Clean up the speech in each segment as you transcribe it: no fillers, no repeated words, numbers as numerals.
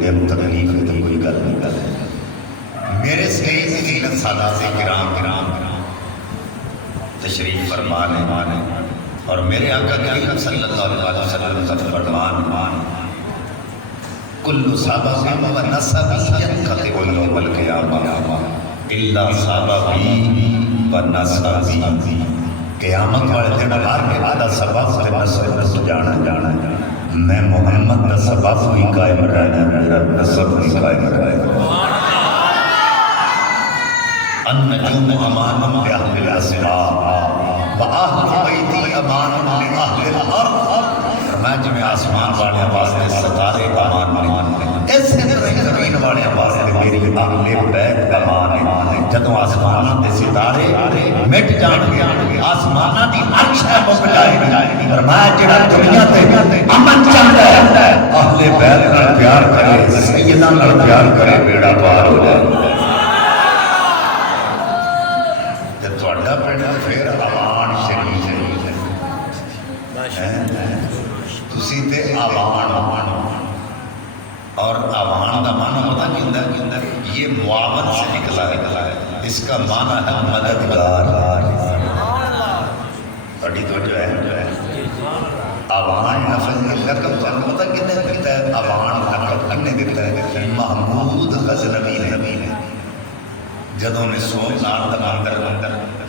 تکلیف کی کوئی گل نہیں. میرے سید سادات کرام تشریف فرمان اور میرے آقا کریم صلی اللہ علیہ وسلم کا فرمان کل سبب و نسب ینقطع یوم القیامہ الا سببی و نسبی. قیامت والے دن ہر کے آدھا سبب تے نسب ٹوٹ جانا. میں محمد کا سبب بھی قائم رہنا، میرا نسب بھی قائم رہنا. النجوم امان لأهل الاسماء وآہل بیتی امان لأهل الارض. فرمایا جی میں آسمان والے واسطے ستارے امان نے، ایسے طرح زمین والے واسطے میری اہل بیت امان ہے. جدوں آسماناں دے ستارے مٹ جان گے، آسماناں دی ہر شے مک جائے گی. فرمایا جڑا دنیا تے امن چاہتا ہے اہل بیت نال پیار کرے، سیداں نال پیار کرے، بیڑا پار ہو جائے. پھر آوان شریف تسی تے آوان اور آوان کا معنی پتہ کیا ہے؟ یہ معاون سے نکلا ہے. اس کا معنی ہے مددگار. بڑی تو جو ہے آوان نفذ لقب تو پتہ کنے دیتا ہے؟ آوان لقب کنے دیتا ہے؟ محمود غزنوی نے جدوں نے سومنات دا مندر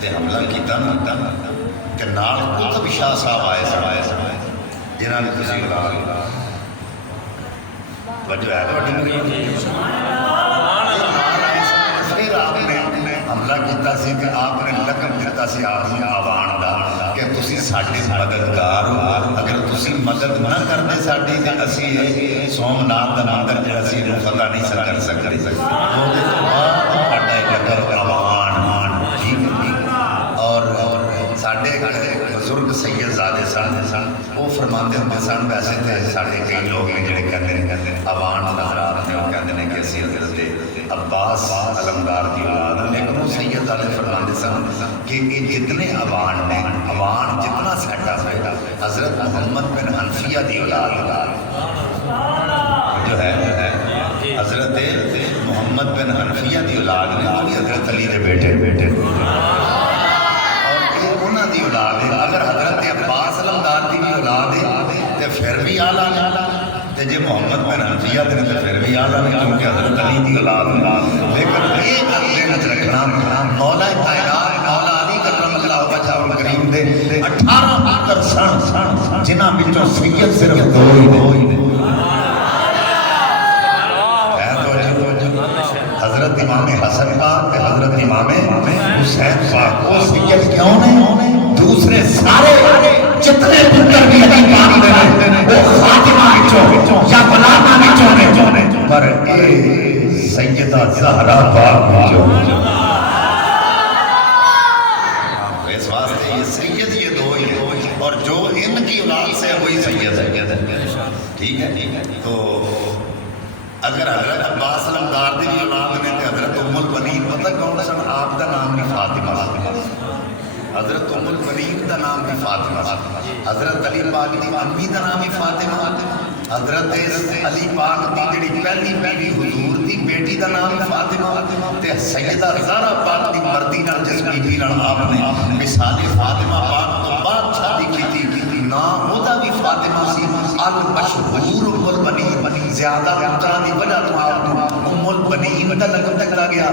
تے حملہ کیتا نا کہ نال قطب شاہ صاحب آئے جنہاں نے تسی بلا وجہ ہے بڑی پھر آپ نے حملہ کیتا سی کہ آپ نے لقب دیتا سی آوان دا کہ تسی ساڈے مددگار ہو. اگر تسی مدد نہ کرتے ساڈی تے اسی سومنات دا مندر جڑا سی فتح نہیں کر سکتے. بزرگ سید زادے سن وہ فرماندے ہوندے سن. ویسے تے ساڈے کئی لوگ نے جڑے کہندے نے عوان حضرات نے وہ کہندے نے کہ اسی حضرت عباس علمدار دی اولاد، لیکن وہ سید زادے فرماندے سن کہ یہ جتنے عوان نے، عوان جتنا سیٹا ہے حضرت محمد بن حنفیہ دی اولاد جو ہے حضرت محمد بن حنفیہ دی اولاد نے، وہ بھی حضرت علی دے بیٹے دی اولاد ہے. اگر حضرت عباس علمدار دی بھی اولاد ہے تے پھر بھی اعلیٰ تے جے محمد بن حنفیہ دے تے پھر بھی اعلیٰ نے، کیونکہ حضرت علی دی اولاد ہے. لیکن یہ گل ذہن وچ رکھنا مولا کائنات مولا علی کرم اللہ وجہہ الکریم دے 18 پتر سن جنہاں وچوں سید صرف 2 ہی نے. حضرت امام حسن پاک تے حضرت امام حسین پاک. وہ سید کیوں نہیں؟ دوسرے سارے جتنے پتر بھی علی پاک دے نے وہ فاطمہ وچوں یا فلانا وچوں نے، پر اے سیدہ زہرا پاک وچوں. اس واسطے یہ سید یہ 2 ہی ہیں اور جو ان کی اولاد سے وہی سید ہے. ٹھیک ہے. تو اگر حضرت عباس علمدار دی بھی اولاد نے تے حضرت ام البنین پتہ کون سن؟ آپ دا نام بھی فاطمہ. حضرت ام البنین دا نام بھی فاطمہ. حضرت علی پاک دی امی دا نام بھی فاطمہ. حضرت علی پاک دی جڑی پہلی بیوی حضور دی بیٹی دا نام بھی فاطمہ. تے سیدہ زہرا پاک دی مردی نال جس بیوی نال آپ نے مثال فاطمہ پاک تو بعد شادی کیتی، نام اودا بھی فاطمہ سی. المشہور ام البنین، زیادہ پتراں دی وجہ تو آپ کو ام البنین دا لقب دتا گیا.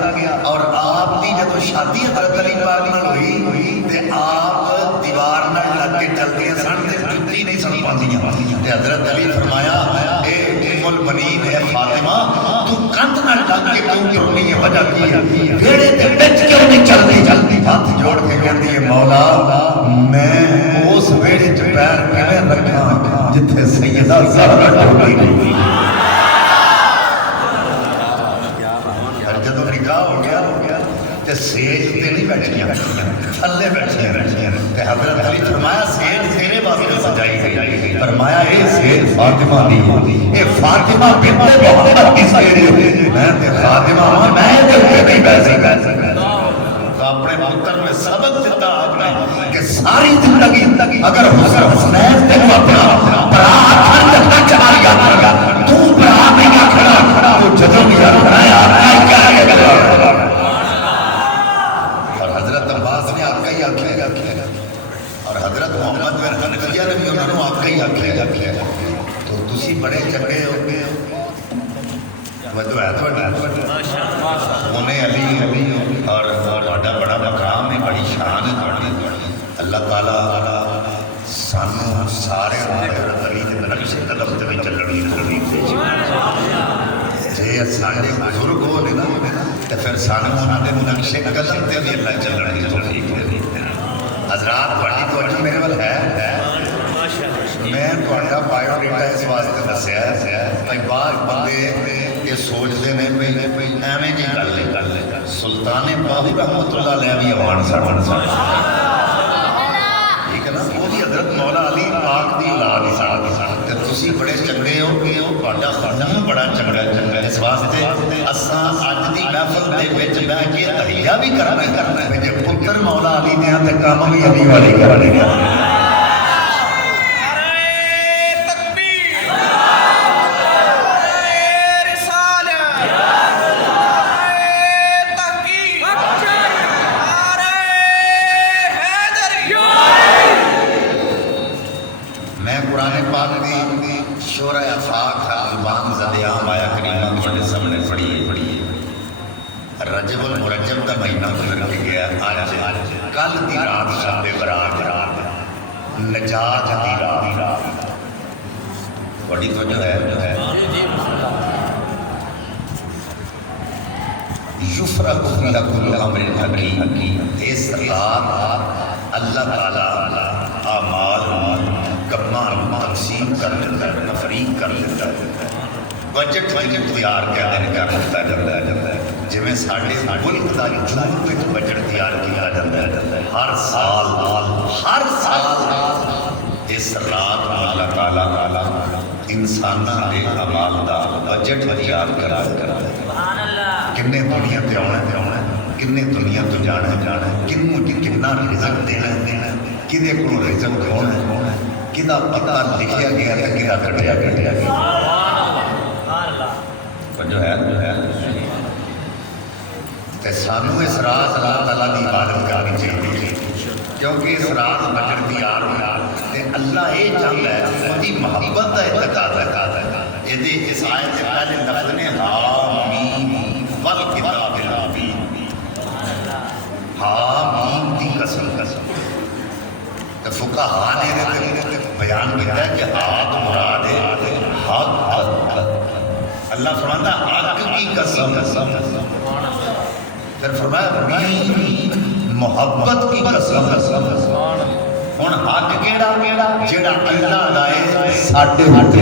اور آپ دی جدوں شادی حضرت علی پاک نال ہوئی تے آپ دیوار نال لگ کے چلدے سن تے جُتی نہیں سن پاندیاں تے حضرت علی فرمایا اے ام البنین اے فاطمہ تو کندھ نال لگ کے کیوں ٹرنی ہے؟ وجہ کی ہے؟ ویڑے تے وچ کیوں نہیں چلدی؟ ہاتھ جوڑ کے کہندی ہے مولا میں اس ویڑے چ پیر کیویں رکھاں جتھے سیدہ زہرا ٹوٹی نہیں. جدوں نکاح ہو گیا تے سیج تے نہیں بیٹھیاں، تھلے بیٹھیاں تے حضرت علی فرمایا سیج تیرے واسطے سجائی گئی. فرمایا اے سیج فاطمہ دی، اے فاطمہ بنت محمد دی سیج. میں تے فاطمہ میں تے نہیں بیٹھ سکتا. تو اپنے پتر میں سبق دیتا آپ نے کہ ساری زندگی اگر حسین تینوں اپنا برا آخر تک نہ چلا گیا تو برا نہیں آخر توجہ ہے انہیں علی اور بڑا مقام ہے، بڑی شان ہے اللہ تعالیٰ سانوں سارے علی کے نقش قدم تے چلنی جی سارے بزرگ ہو نا تو پھر سانوں انہوں نے نقش قدم تے بھی اللہ چلنے کی توفیق دے۔ حضرات بڑی توجہ میرے وال ہے، میں تھوڑا بایو ڈیٹا اس واسطے دسیا بھائی بعض بندے یہ سوچتے ہیں بھائی ایویں جی گل سلطان باہو رحمت اللہ علیہ بھی آوان سن ٹھیک ہے نا، وہ بھی حضرت مولا علی پاک دی اولاد سن تے تسی بڑے چنگے ہو تہاڈا خاندان بڑا چنگا اس واسطے اساں اج دی محفل دے وچ بیٹھ کے تحیہ بھی کرنا ہے جے پتر مولا علی نے تے کام بھی علی والے کرنے رجب المرجب کا مہینہ گزر کے گیا، آج کل دی رات شب برات نجات دی رات بڑی توجہ ہے یفرق فی کل امر حکیم، اس رات اللہ تعالیٰ اعمال کماں تقسیم کر دیتا ہے، تفریق کر دیتا ہے، بجٹ تیار کر دیتا ہے جی میں ساڑھے ملک کا جون وچ بجٹ تیار کیا جاتا ہے ہر سال اس رات اللہ تعالیٰ انساناں دے اعمال دا بجٹ تیار کرا کنے دنیا تے آنا کنے دنیا تو جانا کنوں کتنا رزق دینا کدے کو رزق ہونا کدا پتہ لکھیا گیا تے کدا کٹیا گیا جو ہے تے سانوں اس رات اللہ تعالیٰ دی عبادت کرنی چاہیے کیونکہ اس رات بجٹ تیار ہویا تے اللہ یہ چاہتا ہے اس کی محبت کا اعتقاد ہے یہ اس آیت سے پہلے لفظ نے حامیم والکتاب المبین، حامیم دی قسم تے فقہاء نے بیان کیا ہے کہ حق مراد ہے حق اللہ فرماتا حق کی قسم پھر فرمایا محبت کی قسم ہن حق کیڑا جیڑا اللہ لائے ساڈے ہوتے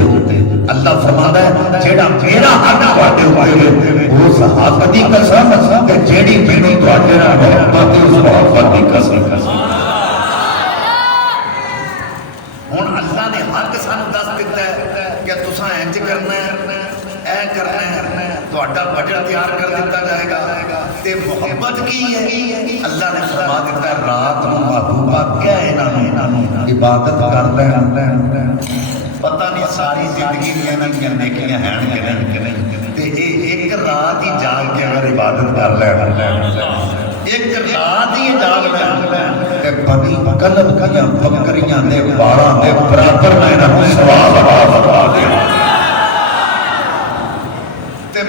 اللہ فرماتا ہے جیڑا میرا حق تواڈے ہوتے اس حق دی قسم تے جیڑی مینوں تواڈے نال محبت ہے اس محبت دی قسم ہن اللہ نے حق سانوں دس دیتا ہے کہ تساں انج کرنا ہے اے کرنا ہے تہاڈا بجٹ تیار کر دیتا جائے گا تے محبت کی ہے اللہ نے فرما دیتا ہے رات نو محبوبہ کیا انہاں نو عبادت کر لین پتہ نہیں ساری زندگی میں انہاں کی نیکیاں ہیں کہ نہیں تے ایک رات ہی جاگ کے اگر عبادت کر لین ایک رات ہی جاگ لین تے بنی قلب کیاں بکریاں دے باراں دے برابر میں انہاں ثواب عطا دے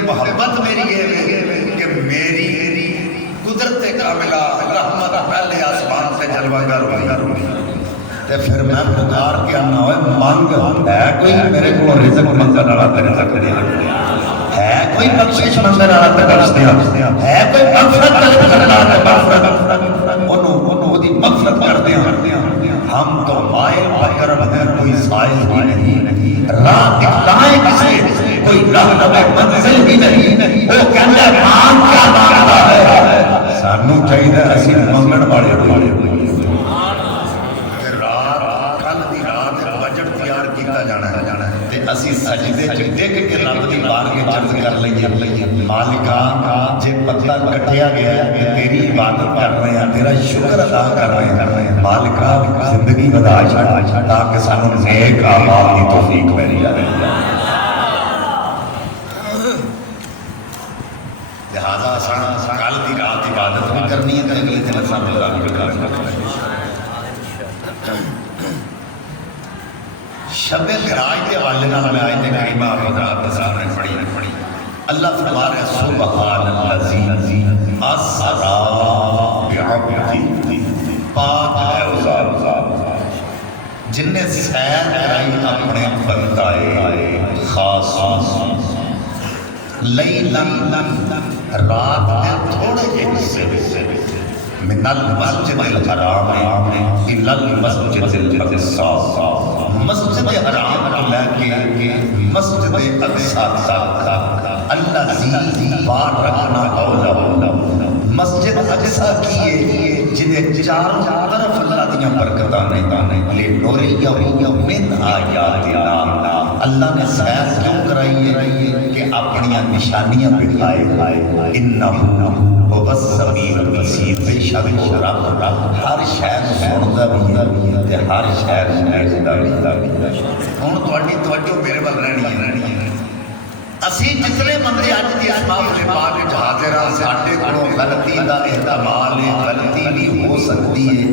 محبت میری ہے کہ میری قدرت کاملہ رحمت پہلے آسمان سے جلوہ گر ہوئی تے پھر میں پکار کے آنا ہوئے مانگ ہے کوئی میرے کو رزق منگن والا تے رزق دے ہے کوئی بخشش منگن والا تے بخش دے ہے کوئی مغفرت کرنے والا تے مغفرت انہوں دی مغفرت کر دے ہم تو مائل بکرم ہیں کوئی سائل بھی نہیں راہ دکھلائیں کسے کوئی راہ نوے منزل بھی نہیں وہ کہنا مان کیا مانگتا ہے سانوں چاہیے اسی منگن والے ہوئے کل دی رات بجٹ تیار کیتا جانا ہے تے اسی سجدے چ ڈگ کے رب دی بارگاہ عرض کر لئیے مالکا جے پتہ کٹیا گیا ہے تیری عبادت کر رہے ہیں تیرا شکر ادا کر رہے ہیں مالکا زندگی بدا چھڑ تاکہ سانوں نیک اعمال کی توفیق میری آئے لہذا سانا کل دی رات عبادت بھی کرنی ہے اگلے دن سب اللہ کی کرنا شب معراج کے حوالے نال میں آیت کریمہ حضرات سامنے پڑھی اللہ فرما رہے ہیں سبحان الذی اسرا بعبدہ، پاک ہے وہ ذات جن نے سیر کرائی اپنے بندہ خاص لیلاً رات کے تھوڑے کے حصے من المسجد الحرام الی المسجد الاقصی، مسجد حرام کو لے کے مسجد اقصی تک الذی بارکنا حولہ، مسجد اقصی کی جنہیں چاروں طرف اللہ دیاں برکتاں نہیں لنریہ من آیاتنا، اللہ نے سیر کیوں کرائی ہے کہ اپنی نشانیاں بکھائے، انہو وہ السمیع البصیر، بے شک وہ رب ہر شہر سنتا بھی ہے تے ہر شہر دیکھتا بھی ہے۔ ہن تہاڈی توجہ میرے ول رہنی ہے، اسی جتنے بندے اج دی اس محفل پاک وچ حاضر ہاں، ساڈے کولوں غلطی دا احتمال ہے، غلطی بھی ہو سکتی ہے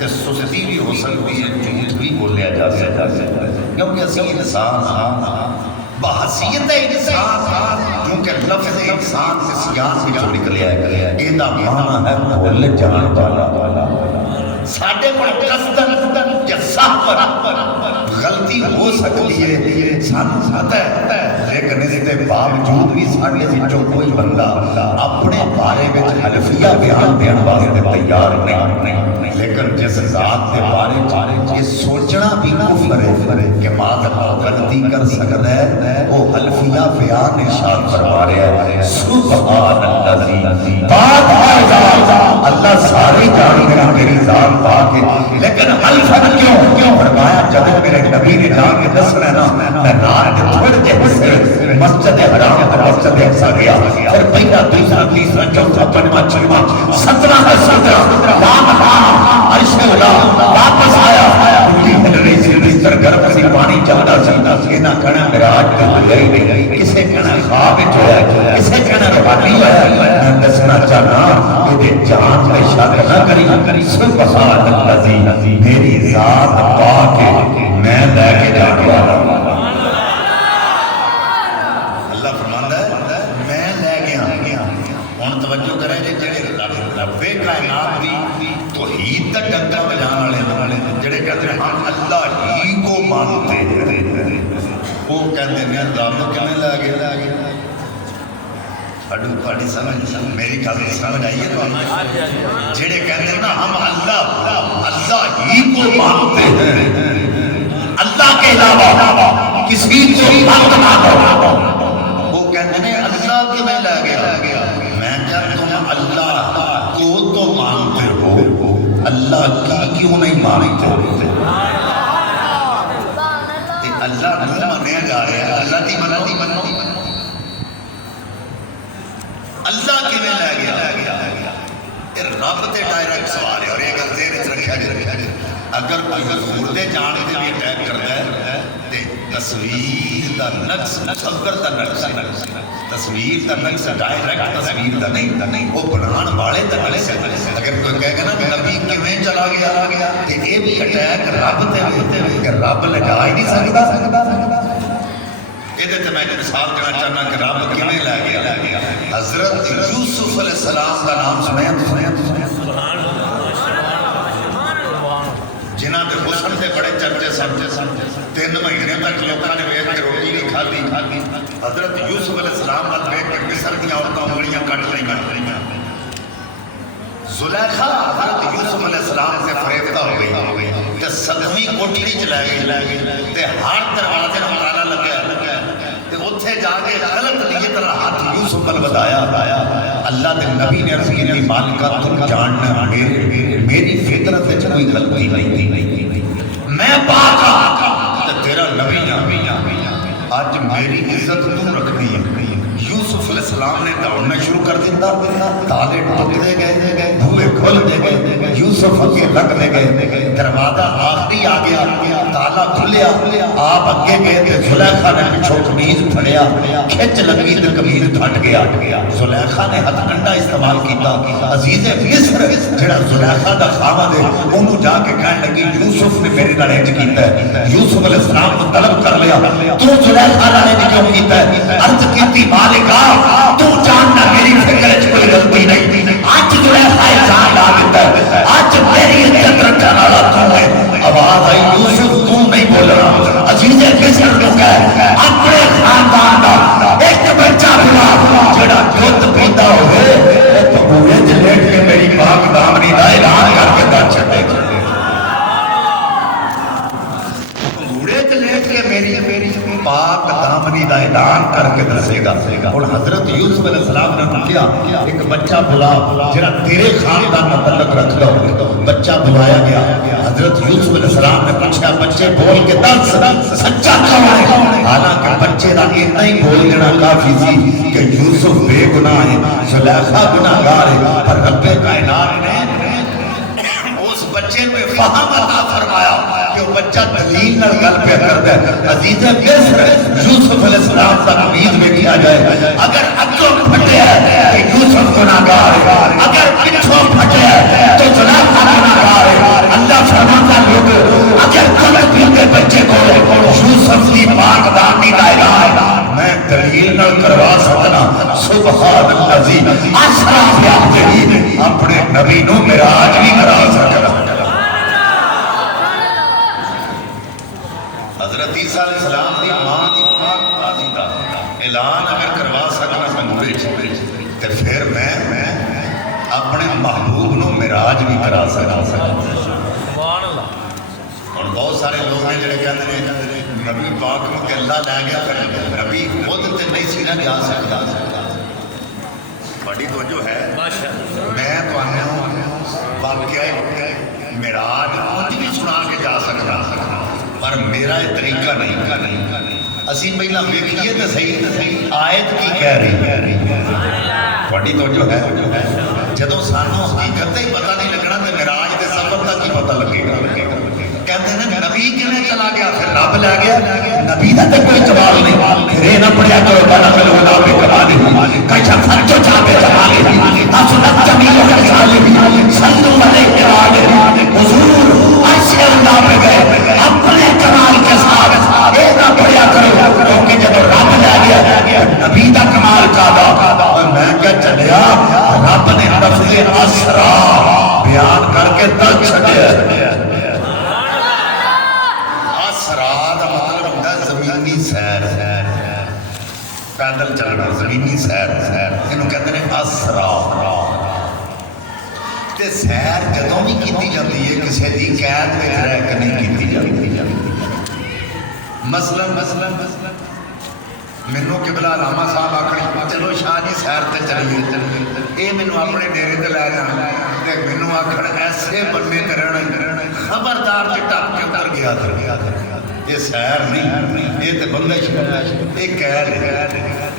تے سستی بھی ہو سکتی ہے، جھوٹ بھی بولیا جا سکتا ہے، کیونکہ اسی انسان ہاں بحثیت انسان، کیونکہ لفظ انسان سے سیاس بھی جو نکلیا ہے، ایدہ معنی ہے بھول جان والا، ساڑھے کو قصدن یا صحبت غلطی ہو سکتی ہے، سانو پتہ ہے، لیکن اس کے باوجود بھی ساڑھے جو کوئی بندہ اپنے بارے میں حلفیہ بیان واسطے تیار نہیں، لیکن جس ذات کے بارے میں یہ سوچنا بھی کفر ہے کہ مادہ غلطی کر سکتا ہے، وہ حلفیہ بیان ارشاد فرما رہا ہے سبحان الذی، بات اللہ ساری جانی میرا میری ذات پاک ہے، لیکن حلفت کیوں فرمایا جب میرے نبی نے جا کے دسنا نا، میں رات تھوڑے کے حصے مسجد حرام اور مسجد اقصی گیا، پھر پہلا دوسرا تیسرا چوتھا پنجواں چھٹواں 17 کا 17 عرش اللہ واپس آیا، بستر گرم سی پانی چلتا سی، یہ نہ کہنا معراج تے ہویا ہی نہیں، کسے کہنا خواب وچ ہویا، کسے کہنا روحانی ہویا، میں دسنا چاہنا یہ جان پہ شک نہ کری، سبحان الذی میری ذات پاک ہے، میں لے کے جا کے آ رہا ہوں، اللہ فرماندا ہے میں لے گیا۔ ہن توجہ کریں جڑے رب کائنات دی توحید دا ڈنکا بجان والے جڑے کہتے ہیں ہم اللہ ہی کو مانتے ہیں، وہ کہتے ہیں رب کیویں لے گیا؟ تھوڑی سمجھ میری گل سمجھ آئی ہے تو جڑے کہتے ہیں نا ہم اللہ ہی کو مانتے ہیں، اللہ کے علاوہ کسی کو مت مانو، وہ کہتے ہیں اللہ کیویں لے گیا؟ میں کہتا تم اللہ کو تو مانتے ہو، اللہ کی کیوں نہیں مانتے؟ اللہ نہیں مانیا جا رہا ہے، اللہ دی منو اللہ کیویں لے گیا؟ یہ رب تے ڈائریکٹ سوال ہے، اور یہ گل ذہن وچ رکھیا جائے، اگر کوئی حضور دے جان تے بھی اٹیک کردا ہے تے تصویر دا نقص مصور دا نقص، تصویر دا نقص ڈائریکٹ تصویر دا نہیں، وہ بنان والے دا نقص ہے۔ اگر کوئی کہے گا نا نبی کیویں چلا گیا تے یہ بھی اٹیک رب تے ہوئے کہ رب لگا ہی نہیں سکتا۔ یہ میں مثال دینا چاہنا کہ رب کیویں لے گیا؟ حضرت یوسف علیہ السلام کا نام سنیا، جنہاں دے حسن دے بڑے چرچے سن، 3 مہینے تک لوگوں نے ویکھ کے روٹی نہیں کھادی، حضرت یوسف علیہ السلام نال ویکھ کے مصر دیاں عورتاں انگلیاں کٹ لئیاں، زلیخا حضرت یوسف علیہ السلام سے فریفتہ ہو گئی تے 7ویں کوٹھڑی چ لے گئی تے ہر دروازے نوں تالا لگیا تے اوتھے جا کے غلط نیت نال ہاتھ یوسف ول ودایا، اللہ دے نبی نے عرض کی مالکہ تم جاننا میری فطرت وچ کوئی غلطی نہیں، میں پاک ہاں تے تیرا نبی ہاں، آج میری عزت تو رکھنی ہے۔ یوسف علیہ السلام نے دوڑنا شروع کر دیتا، تالے ٹوٹتے گئے، بھوئے کھلتے گئے، یوسف اگے لگنے گئے، دروازہ آخری آ گیا، تالا کھلیا، آپ اگے گئے تے زلیخا نے پچھو قمیض پھڑیا، کھچ لگی تے قمیض پھٹ گیا، زلیخا نے ہتھ کنڈا استعمال کیتا، عزیز مصر جڑا زلیخا دا خاوند ہے انہوں جا کے کہنے لگی یوسف نے میرے نال انج کیتا ہے، یوسف علیہ السلام کو طلب کر لیا، تو زلیخا نال انج کیوں کیتا ہے؟ عرض کیتی مالک دسے گا اور حضرت یوسف علیہ السلام نے کیا ایک بچہ بلا جڑا تیرے خاندان کا تعلق رکھدا ہو بچہ بلایا گیا حضرت یوسف علیہ السلام نے پوچھا بچے بول کے دس سچا کون ہے حالانکہ بچے دا اتنا ہی بول دینا کافی سی کہ یوسف بے گناہ ہے زلیخا گناہ گار ہے پر رب کائنات نے اس بچے پہ فہم عطا فرمایا کہ وہ بچہ دلیل نہ گل پہ کرتا ہے عزیز مصر یوسف علیہ السلام تک امید میں کیا جائے اگر اگوں پھٹے ہے کہ یوسف گناہگار ہے اگر پچھوں پھٹے ہے تو زلیخا گناہگار ہے اللہ فرماتا لوگ اگر غلطی کے بچے کو یوسف کی پاک دامنی دائرہ ہے میں دلیل نہ کروا سکنا سبحان اللہ اسرا بعبدہ اپنے نبی نو معراج بھی کرا سکنا حضرت عیسیٰ علیہ السلام دی ماں دی پاک بازی دا اعلان اگر کروا سکنا بنوے تو پھر میں اپنے محبوب نو معراج بھی کرا سکنا اور بہت سارے لوگ ہیں جڑے کہتے ہیں نبی پاک نو کہ اللہ لے گیا پھر نبی خود تے نہیں سی نہ جا سکتا بڑی توجہ ہے میں تمہیں واقعہ معراج خود بھی سنا کے جا سکتا پر میرا یہ طریقہ نہیں اسی پہلا ویکھیے تو صحیح آیت کی کہہ رہی بڑی توجہ ہے جدوں سانوں حقیقت ہی پتہ نہیں لگنا تو معراج کے سفر کا کی پتہ لگے گا کہتے ہیں نبی کیوں چلا گیا پھر رب لے گیا نبی دا تے کوئی جواب نہیں پھر یہ نہ پڑھیا کرو بنا پھر خدا پہ کمالی کچھ سچو چاہتے جمالی اصلت جمیل و صالح صلو علیہ وآلہ حضور ایسے اللہ پہ گئے اپنے کمال کے ساتھ یہ نہ پڑھیا کرو کیونکہ جب رب لے گیا نبی دا کمال کا اور میں کیا چلیا رب نے لفظ اسرا بیان کر کے در چھڑیا سیر پیدل چلنا زمینی سیر انہوں کہتے ہیں اسرا تے سیر جدوں بھی کیتی جاتی ہے کسی دی قید میں رہ کے نہیں کیتی جاتی مثلا مینوں قبلہ علامہ صاحب آکھنے چلو شاہ جی سیر تے چلیے اے مینوں اپنے ڈیرے تے لے جانا تے مینوں آکھن ایسے بننے تے رہنا خبردار جی ٹپ کے اتر گیا یہ سیر نہیں یہ تو بندش یہ قید ہے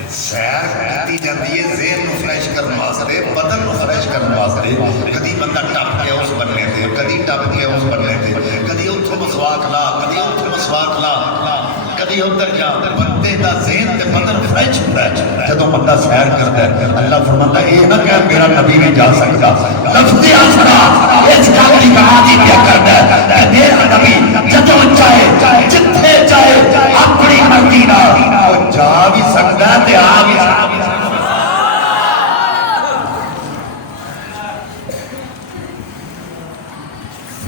سیر کی جاتی ہے ذہن کو فریش کرنے واسطے بدن کو فریش کرنے واسطے کدی بندہ ٹپ کے اس بننے تے کدی ٹپ کے اس بننے تے کدی اتھوں مسواک لا کدی اتھوں مسواک لا کدی ادھر جا بندے دا ذہن تے بدن فریش ہوتا ہے جدوں بندہ سیر کرتا ہے اللہ فرماتا ہے یہ نہ کہ میرا نبی نہیں جا سکتا لفظ اسرا اس گل دی کہانی کیا کرتا ہے کہ میرا نبی جدوں چاہے جتھے چاہے اپنی مرضی نال وہ جا بھی سکتا ہے تے آ بھی سکتا ہے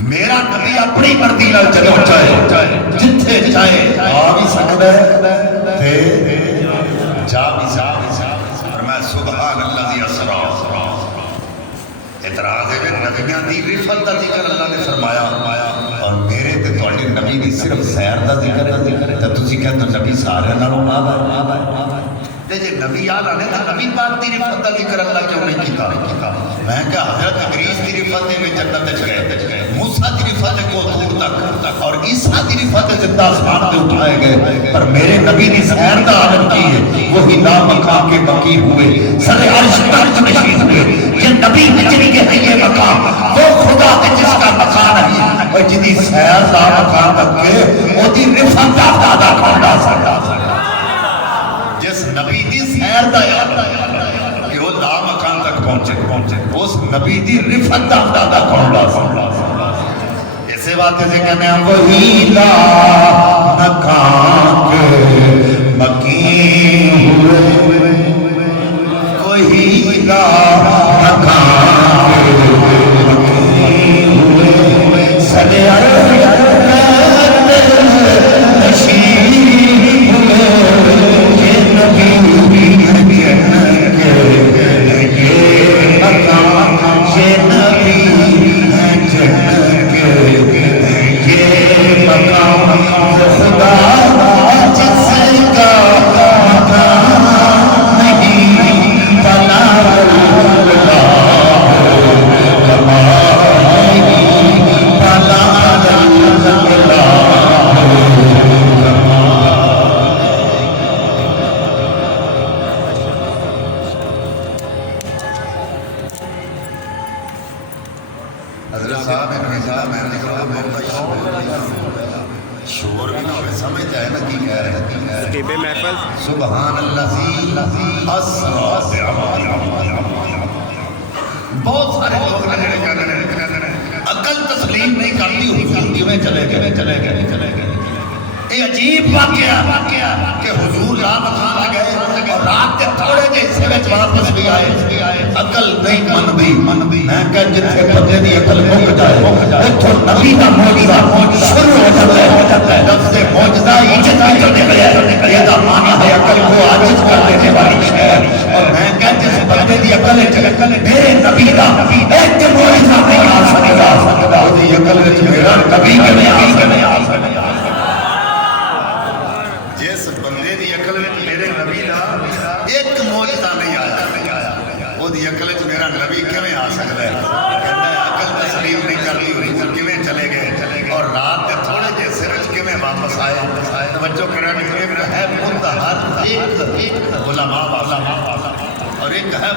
میرا نبی اپنی مرضی نال جدوں چاہے جتھے چاہے آ بھی سکتا ہے تے جا بھی سکتا ہے اور میں سبحان اللہ اسرا اعتراض ہے نبیاں دی رفت دا ذکر اللہ نے فرمایا اور میرے تے تواڈے نبی دی صرف سیر دا ذکر ہے تے تسی کہندے نبی سارے نالوں اعلیٰ تے جے نبی اعلیٰ نے تے نبی پاک دی رفت دا ذکر اللہ کیوں نہیں کیتا میں کہ حضرت ادریس دی رفت میں جنت وچ گئے موسیٰ دی رفت کو دور تک اور عیسیٰ دی رفت زندہ آسمان تے اٹھائے گئے پر میرے نبی دی سیر دا عالم کی ہے وہی لا مقام کے بقی ہوئے سر عرش تک نشین ہوئے یہ نبی جنہی کے ہے یہ مقام وہ خدا کے جس کا مقام ہے اور جنہی سیر لا مقام تک کے وہ دی رفت دا دادا کون دا سکتا جس نبی دی سیر دا کہ وہ لا مقام تک پہنچے اس نبی دی رفت دا دادا کون دا سکتا ایسے باتیں سے کہنے ہیں وہی لا مقام کے بقی ہوئے وہی لا مقام کے بقی ہوئے سلے خدا جس کا صاحب شور بھی نہ ہوئے سمجھ آئے نا کی کہہ رہے ہیں خطیب محفل سبحان اللہ بہت سارے لوگ عقل تسلیم نہیں کرتی حضور کیوں چلے گئے یہ عجیب واقعہ کہ حضور رات کھانا گئے اور رات کے تھوڑے کے حصے میں واپس بھی آئے عقل نہیں من بھی میں کہ جتھے بندے دی عقل مک جائے اتھوں نبی دا معجزہ شروع ہو جاتا ہے لفظ معجزہ عجز بھی کرنے گیا یہ دا معنی ہے عقل کو عاجز کر دینے والی شے اور میں کہ جس بندے دی عقل میرے نبی دا ایک معجزہ نہیں آ سکتا وہ دی عقل وچ میرا نبی کیویں آ سکتا میرے نبی دا ایک معجزہ نہیں آیا وہ دی عقل وچ میرا نبی کیویں آ سکدا ہے کہندا ہے عقل تسلیم نہیں کرتی حضور کیویں چلے گئے اور رات دے تھوڑے جے سر وچ کیویں واپس آئے توجہ کرن ایک ہے متحر ایک علماء اور ایک ہے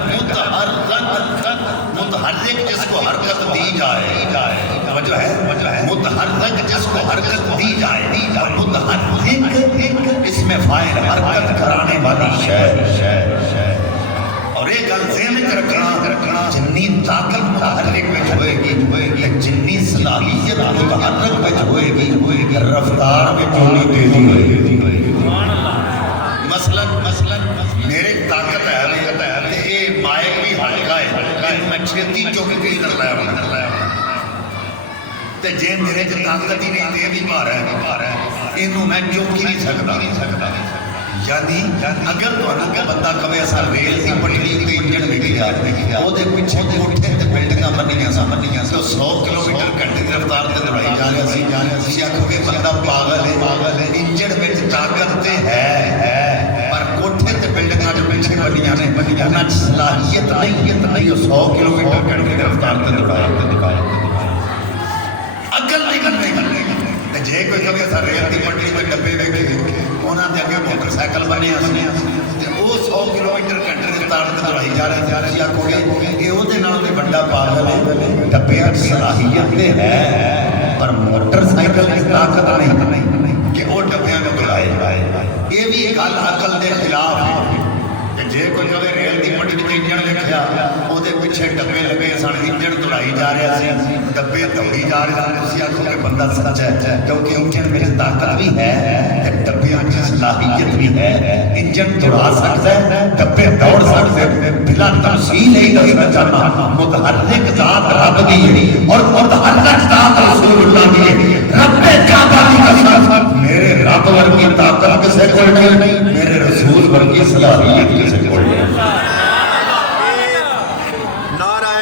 متحرک جس کو حرکت دی جائے توجہ ہے متحرک جس کو حرکت دی جائے متحرک اس میں فاعل حرکت کرانے والی شے اور ایک گل ذہن میں رکھنا جنی طاقت متحرک میں ہوئے گی جنی صلاحیت متحرک میں ہوئے گی رفتار میں چونی تیزی ہوئے گی مثلا میرے طاقت ہے یہ مائک بھی ہلکا ہے میں چھتی چوکی کی کر لایا تے جے میرے جو طاقت ہی نہیں دے بھی پا رہا ہے انہوں میں چوکی نہیں سکتا یعنی اگر تو اگر بندہ کبھی ایسا ریل کی پٹڑی تے انجن ویکھیا او دے پیچھے کوٹھے تے بلڈنگاں بنیاں تو 100 کلومیٹر گھنٹے دی رفتار تے دوڑائی جا رہا سی آکھو کہ بندہ پاگل ہے انجن وچ طاقت تے ہے پر کوٹھے تے بلڈنگاں جو پیچھے بنیاں نے انہاں صلاحیت نہیں 100 کلومیٹر گھنٹے دی رفتار تے دکھائے عقل نہیں کرنے جے کوئی کبھی ایسا ریل کی پٹڑی تے ڈبے ویکھے انہاں دے اگے موٹر سائیکل بنے تے او 100 کلومیٹر گھنٹے دی رفتار تے دوڑائی جا رہے سی آکھو گے اے او دے نال تے بڑا پاگل ہے ڈبیاں دی صلاحیت تے ہے پر موٹر سائیکل دی طاقت نہیں کہ او ڈبیاں نوں دوڑائے اے بھی گل عقل دے خلاف ہے کہ جے کوئی کبھی ریل کی پٹڑی تے انجن ویکھیا او دے پیچھے ڈبے لگے سن انجن دوڑائی جا رہا سی ڈبے دوڑی جا رہے سن تسی آکھو کہ بندہ سچ ہے کیونکہ انجن میں طاقت بھی ہے تے ڈبیاں دی صلاحیت بھی ہے انجن دوڑا سکتا ہے ڈبے دوڑ سکتے ہیں بلا تفصیل ہی دسنا چاہنا متحرک ذات رب دی ہے اور متحرک ذات رسول اللہ دی ہے رب کعبہ دی قسم میرے رب ورگی طاقت کسے کول نہیں میرے رسول ورگی صلاحیت کسے کول نہیں نعرہ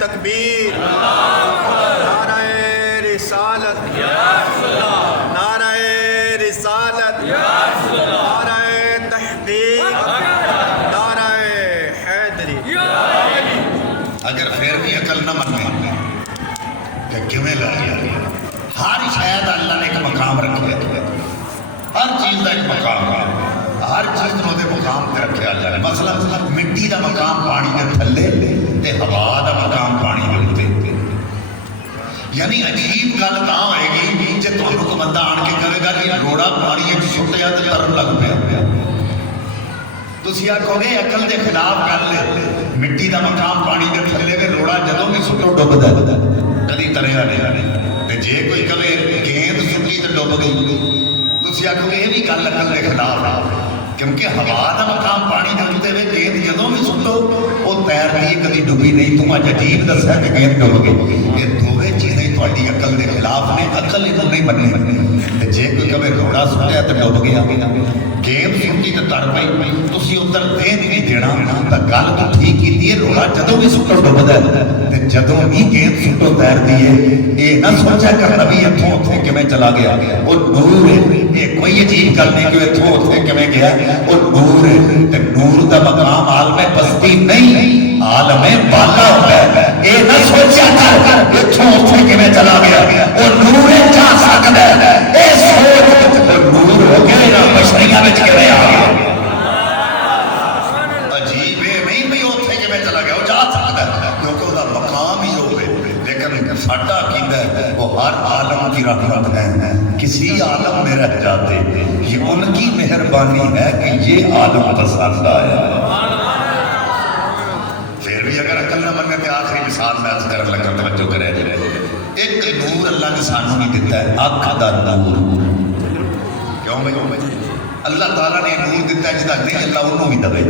تکبیر نعرہ رسالت نعرہ رسالت نعرہ تحقیق نعرہ حیدری اگر پھر بھی عقل نہ منے کہ کیویں لگیا ہر شاید اللہ نے ایک مقام رکھا ہے ہر چیز کا ایک مقام ہے ہر چیز نو دے مقام تے رکھیا اللہ نے مثلا مٹی دا مقام پانی دے تھلے تے ہوا دا مقام پانی دے اوتے یعنی عجیب گل تاں ہوئے گی جے تانوں کو بندہ آن کے کہے گا کہ روڑا پانی وچ سٹ جا تے ترن لگ پیا تسی آکھو گے عقل دے خلاف گل مٹی دا مقام پانی دے تھلے تے روڑا جدوں بھی سٹو ڈبدا کدی تریا نہیں تے جے کوئی کہے گیند سٹی تے ڈب گئی تسی آکھو گے یہ بھی گل عقل دے خلاف ہے کیونکہ ہوا دا مقام پانی دے اوتے وچ گیند جدوں بھی سٹو او تیرتی کدی ڈبی نہیں تو اج عجیب دسیا کہ گیند ڈب گئی یہ دوویں چیزیں تہاڈی عقل دے خلاف نے عقل انہوں نہیں مننی تے جے کوئی کہے روڑا سٹیا تے ڈب گیا گیند سٹی تے تر پئی تسی ادھر دے نہیں دینا تے گل تو ٹھیک کیتی ہے روڑا جدوں بھی سٹو ڈبدا ہے تے جدوں بھی گیند سٹو تیرتی ہے اے نہ سوچا کر نبی اتھوں اوتھے کیویں چلا گیا او نور ہے یہ کوئی عجیب گل نہیں کہ اتھوں اوتھے کیویں گیا او نور ہے تے نور دا مقام عالم پستی نہیں عالم بالا ہوتا ہے اے نہ سوچا کر اتھوں اوتھے کیویں چلا گیا او نور جا سکدا ہے اے سوچ نور ہو کے نہ بشریاں وچ کیویں آ گیا عجیب ہے نہیں بھئی اوتھے کیویں چلا گیا او جا سکدا ہے کیونکہ او دا مقام ہی ہوے لیکن ساڈا عقیدہ ہے وہ ہر عالم کی رحمت ہے، کسی عالم میں رہ جاتے، یہ ان کی مہربانی ہے کہ یہ عالم پسند آیا۔ پھر بھی اگر عقل نہ بنے تو آخری مثال میں عرض کرنے لگا، توجہ کرے ایک نور اللہ نے سانوں نہیں دیتا ہے، آنکھ دا نور۔ کیوں بھائی؟ اللہ تعالیٰ نے نور دیتا ہے جدا نہیں اللہ انہوں بھی دبے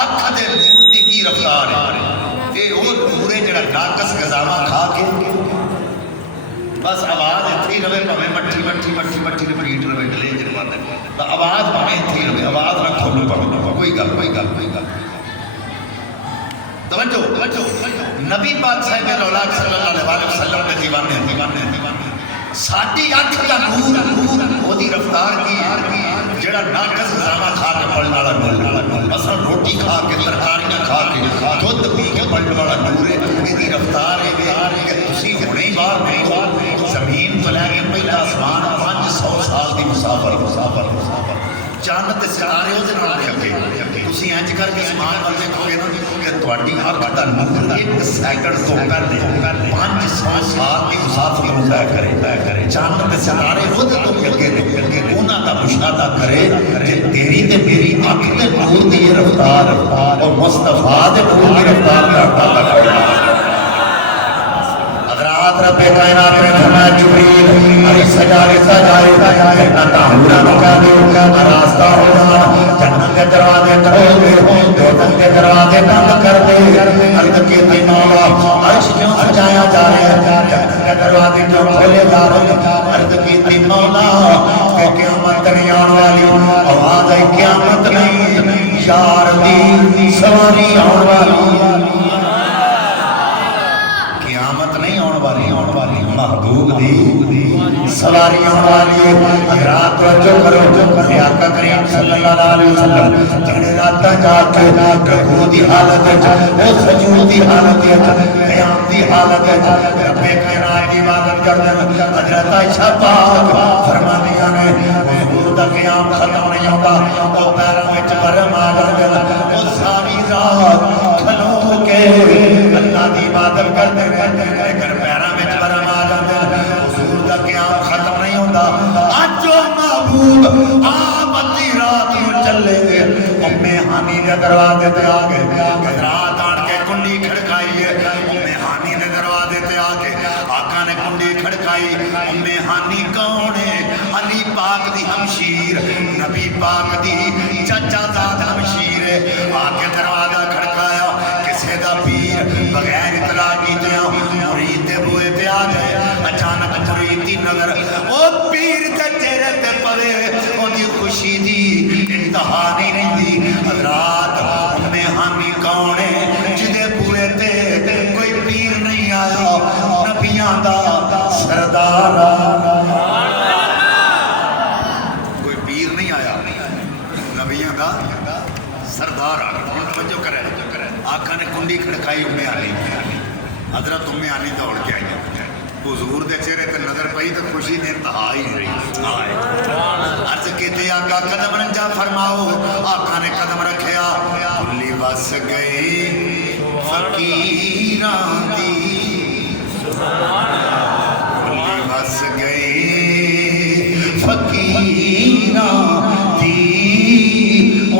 آنکھ دے نور دی کی رفتار ہے یہ وہ نور ہے جڑا ناقص غذاواں کھا کے بس آواز اتھی رہے پہمیں مٹھی مٹھی مٹھی مٹھی ریپیٹ رہے ڈلے جنوان دے تو آواز پہمیں اتھی رہے آواز نہ کھولو پہمیں کوئی گل توجہ نبی پاک صاحب الاولاد صلی اللہ علیہ وسلم کے دیوانے ساڑھی آنکھ کا نور وہ دی رفتار کی جڑا ناقص غذاواں کھا کے پڑھنے والا نور مثلا روٹی کھا کے ترکاریاں کھا کے دودھ پی کے پڑھنے والا نور ہے یہ دی رفتار ہے کہ تسی ہونے ہی بار نہیں زمین تو لے کے پہلا آسمان 500 سال دی مسافر جانت ستارے ہو دے نال لگے تسی انج کر کے اسمان ول دیکھوگے نا کہ تہاڈی اکھ دا نور ایک سیکنڈ تو پہلے 500 سال دی مسافت نو طے کرے جانت ستارے ہو دے تو لگے نے انہاں دا مشاہدہ کرے کہ تیری تے میری اکھ دے نور دی رفتار اور مصطفیٰ دے نور دی رفتار دا اندازہ کرنا۔ حضرات رب کائنات نے فرمایا جبریل علی سجائے جنت ہورا لگا دے راستہ ہو جانا جنت کے دروازے کھول دے دوزخ کے دروازے بند کر دے عرض کیتی مولا عرش کیوں سجایا جا رہا ہے جنت کے دروازے کیوں کھولے جا رہے ہیں عرض کیتی مولا کہ قیامت نہیں آن والی آواز ہے قیامت نہیں یار دی سواری آن والی محبوب دی سواری آن والی حضرات توجہ کرو آقا کریم صلی اللہ علیہ وسلم جڑے راتاں جا کے رکوع دی حالت او سجود دی حالت قیام دی حالت رب کائنات دی عبادت کردے حضرت عائشہ پاک فرماندیاں نے حضور دا قیام ختم نہیں ہوندا او پیراں وچ ورم آ جاندا او ساری رات کھلو کے اللہ دی عبادت کردے لیکن پیراں وچ ورم آ جاندا حضور دا قیام ختم نہیں ہوندا اج او محبوب آمدی رات نو چلے گے ام ہانی دے دروازے تے آ گئے حضرات آن کے کنڈی کھڑکائی ہے ام ہانی دے دروازے تے آ کے آقا نے کنڈی کھڑکائی ام ہانی کون ہے علی پاک دی ہمشیر نبی پاک دی چچا زاد ہمشیر ہے آ کے دروازہ کھڑکایا کسے دا پیر بغیر اطلاع کیتے مرید دے بوئے تے آ گئے اچانک مرید دی نظر او پیر تے چہرے تے پڑے ان دی خوشی دی انتہا نہیں رہندی حضرات ام ہانی کون ہے جدے بوئے تے کوئی پیر نہیں آیا نبیاں دا سردار کوئی پیر نہیں آیا نبیاں دا سردار آ گیا توجہ کرے آقا نے کنڈی کھڑکائی ام ہانی حضرت ام ہانی دوڑ کے آئی حضور دے چہرے تے نظر پئی تو خوشی نے انتہا ہی نہیں رہی عرض کیتے آقا قدم رنجا فرماؤ آقا نے قدم رکھیا بھلی بس گئے فقیران دی بھلی بس گئے فقیران دی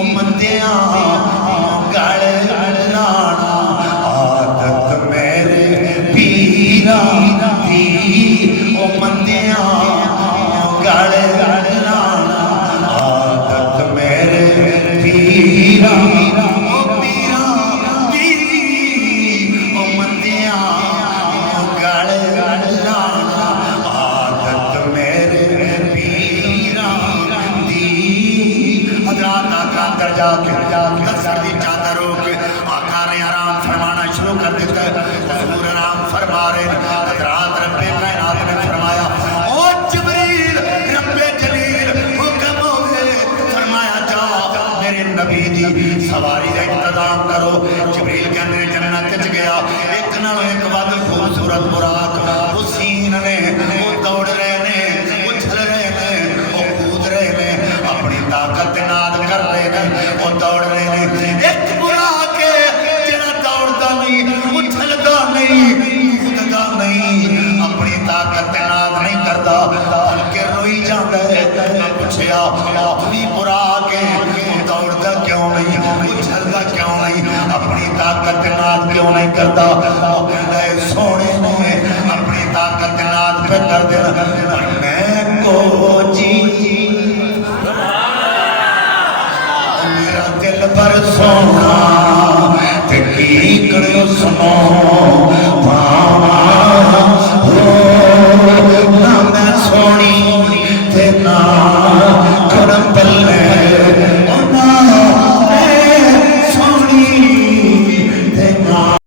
امتیاں گڑ لانا عادت میرے پیران او مندیاں گڑ لانا عادت میرے پیران او پیران دی او مندیاں گڑ لانا عادت میرے پیران دی حضرات آقا اندر جا کے دستر دی چادر ہو کے آقا نے آرام فرمانا شروع کر دیتا ہے حضور آرام فرما رہے حضرات رب کائنات نے فرمایا او جبریل رب جلیل حکم ہوئے فرمایا جا میرے نبی دی سواری کا انتظام کرو جبریل کے اندر جنت چ گیا ایک نہ ایک بعد خوبصورت براق حسین نے وہ دوڑ رہے نے وہ چل رہے نے وہ کود رہے نے اپنی طاقت ناد کر رہے نے وہ دوڑ رہے نے ایک براق جڑا دوڑدا نہیں اچھلدا نہیں کوددا نہیں پوچھا بھی برا کے دوڑتا کیوں نہیں اچھلتا کیوں نہیں اپنی طاقت نال کیوں نہیں کرتا وہ کہتا ہے سونے نے اپنی طاقت نال پہ کر دینا پر میں کو جی میرا دل پر سونا تے کی کرو سنو